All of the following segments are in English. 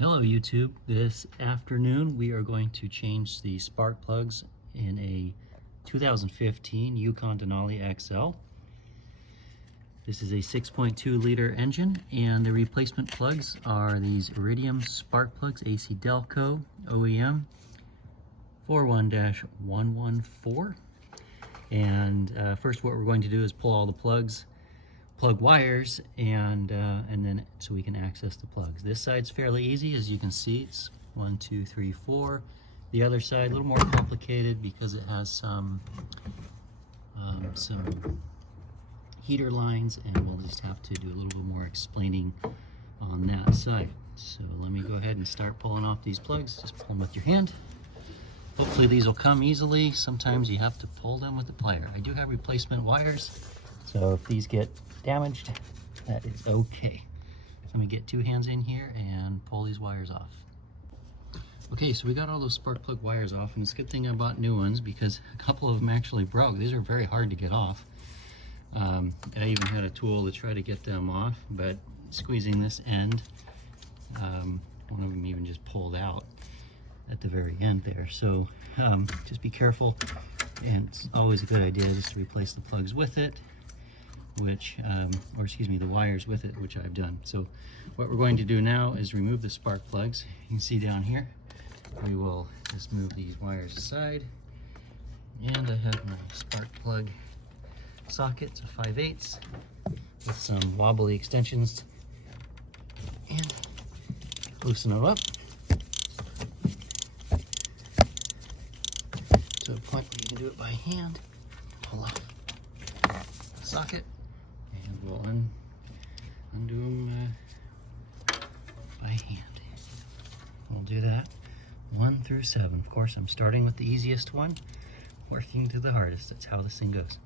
Hello YouTube. This afternoon we are going to change the spark plugs in a 2015 Yukon Denali XL. This is a 6.2 liter engine and the replacement plugs are these Iridium spark plugs, AC Delco OEM 41-114. And first what we're going to do is pull all the plug wires and then so we can access the plugs. This side's fairly easy, as you can see. It's 1, 2, 3, 4. The other side a little more complicated because it has some heater lines, and we'll just have to do a little bit more explaining on that side. So let me go ahead and start pulling off these plugs. Just pull them with your hand. Hopefully these will come easily. Sometimes you have to pull them with the plier. I do have replacement wires, so if these get damaged, that is okay. Let me get two hands in here and pull these wires off. Okay, so we got all those spark plug wires off, and it's a good thing I bought new ones because a couple of them actually broke. These are very hard to get off. I even had a tool to try to get them off, but squeezing this end, one of them even just pulled out at the very end there. So just be careful, and it's always a good idea just to replace the plugs with it, the wires with it, which I've done. So what we're going to do now is remove the spark plugs. You can see down here, we will just move these wires aside, and I have my spark plug socket, it's a 5/8 with some wobbly extensions, and loosen it up to a point where you can do it by hand. Pull off the socket, and we'll undo them by hand. We'll do that 1 through 7. Of course, I'm starting with the easiest one, working to the hardest. That's how this thing goes.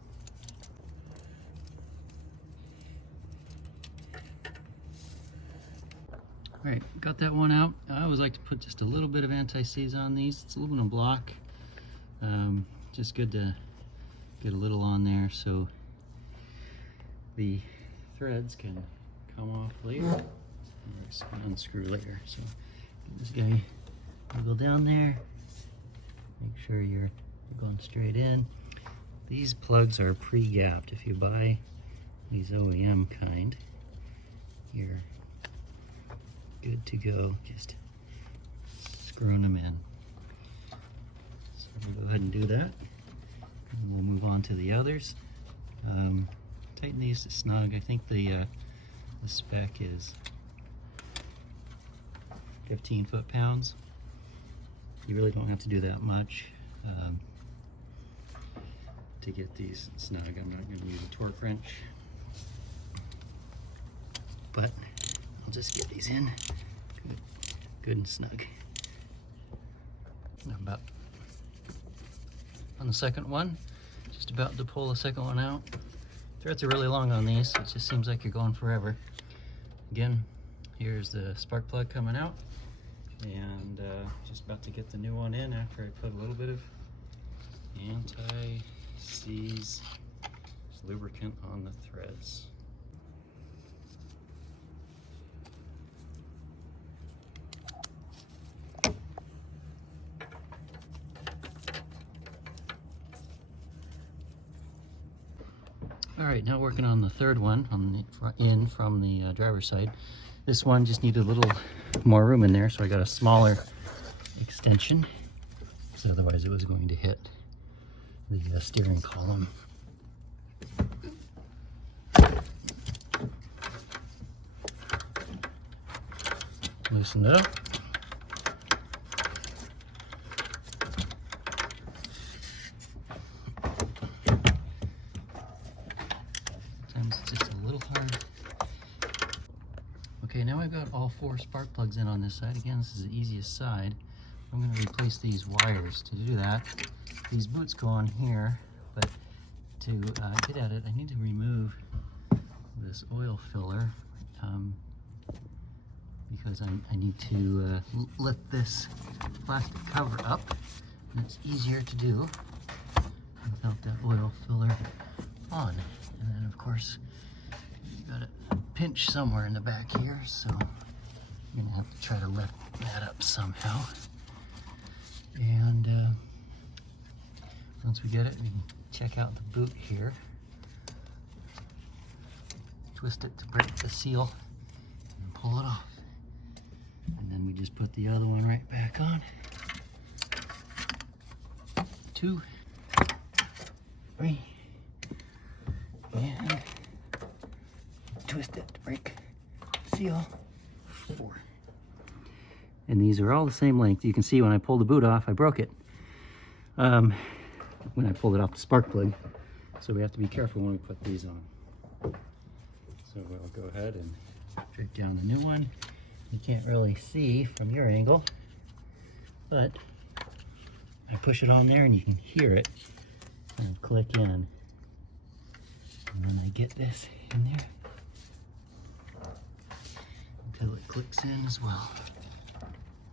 All right, got that one out. I always like to put just a little bit of anti-seize on these. It's aluminum block. Just good to get a little on there so the threads can come off later, or unscrew later. So get this guy wiggle down there. Make sure you're going straight in. These plugs are pre-gapped. If you buy these OEM kind, you're good to go. Just screwing them in. So we'll go ahead and do that, and we'll move on to the others. Tighten these snug. I think the spec is 15 foot-pounds. You really don't have to do that much to get these snug. I'm not going to use a torque wrench, but I'll just get these in good and snug. I'm about on the second one, just about to pull the second one out. Threads are really long on these, so it just seems like you're going forever. Again, here's the spark plug coming out, and just about to get the new one in after I put a little bit of anti-seize lubricant on the threads. All right, now working on the third one on the from the driver's side. This one just needed a little more room in there, so I got a smaller extension, because otherwise it was going to hit the steering column. Loosen it up. It's just a little hard. Okay, now I've got all 4 spark plugs in on this side. Again, this is the easiest side. I'm going to replace these wires. To do that, these boots go on here, but to get at it, I need to remove this oil filler because I need to lift this plastic cover up, and it's easier to do without that oil filler on. And then, of course, you got a pinch somewhere in the back here, so you're gonna have have to try to lift that up somehow. And once we get it, we can check out the boot here. Twist it to break the seal and pull it off. And then we just put the other one right back on. 2, 3, and twist it to break seal. 4. And these are all the same length. You can see when I pulled the boot off, I broke it. When I pulled it off the spark plug. So we have to be careful when we put these on. So we'll go ahead and drip down the new one. You can't really see from your angle, but I push it on there and you can hear it and click in. And then I get this in there until it clicks in as well.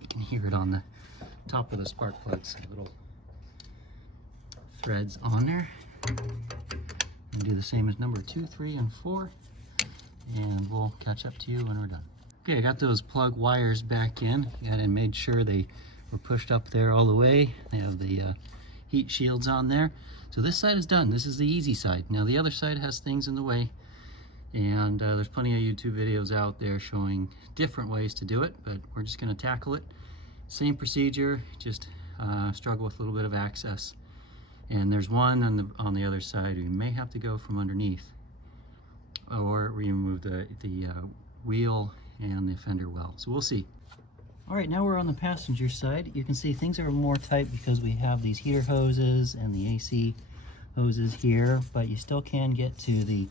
You can hear it on the top of the spark plugs, little threads on there. And do the same as number 2, 3, and 4, and we'll catch up to you when we're done. Okay, I got those plug wires back in and made sure they were pushed up there all the way. They have the heat shields on there. So this side is done. This is the easy side. Now the other side has things in the way, and there's plenty of YouTube videos out there showing different ways to do it, but we're just going to tackle it. Same procedure, just struggle with a little bit of access. And there's one on the other side. We may have to go from underneath, or remove the wheel and the fender well. So we'll see. All right, now we're on the passenger side. You can see things are more tight because we have these heater hoses and the AC hoses here, but you still can get to the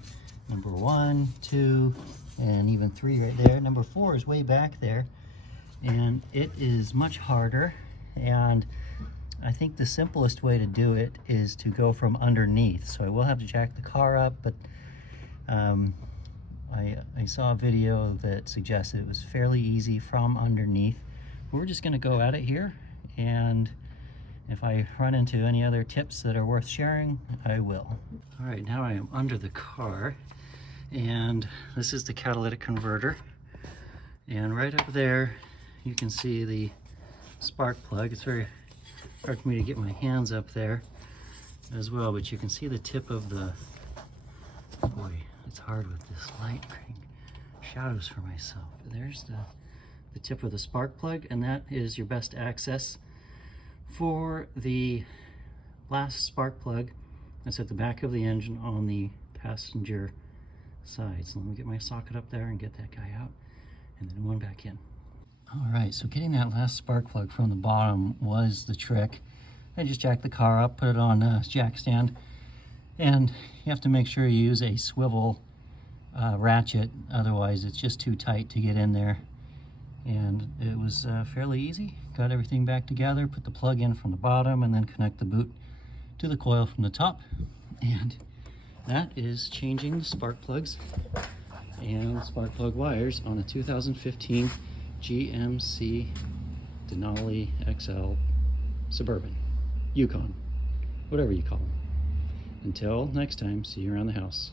number 1, 2, and even 3 right there. Number 4 is way back there, and it is much harder. And I think the simplest way to do it is to go from underneath. So I will have to jack the car up, but I saw a video that suggested it was fairly easy from underneath. We're just going to go at it here, and if I run into any other tips that are worth sharing, I will. All right, now I am under the car, and this is the catalytic converter, and right up there you can see the spark plug. It's very hard for me to get my hands up there as well, but you can see the tip of the, boy, it's hard with this light, creating shadows for myself. There's the tip of the spark plug, and that is your best access for the last spark plug. That's at the back of the engine on the passenger side. So let me get my socket up there and get that guy out, and then one back in. All right, so getting that last spark plug from the bottom was the trick. I just jacked the car up, put it on a jack stand, and you have to make sure you use a swivel ratchet, otherwise it's just too tight to get in there. And it was fairly easy. Got everything back together, put the plug in from the bottom, and then connect the boot to the coil from the top. And that is changing the spark plugs and spark plug wires on a 2015 GMC Denali XL Suburban, Yukon, whatever you call them. Until next time, see you around the house.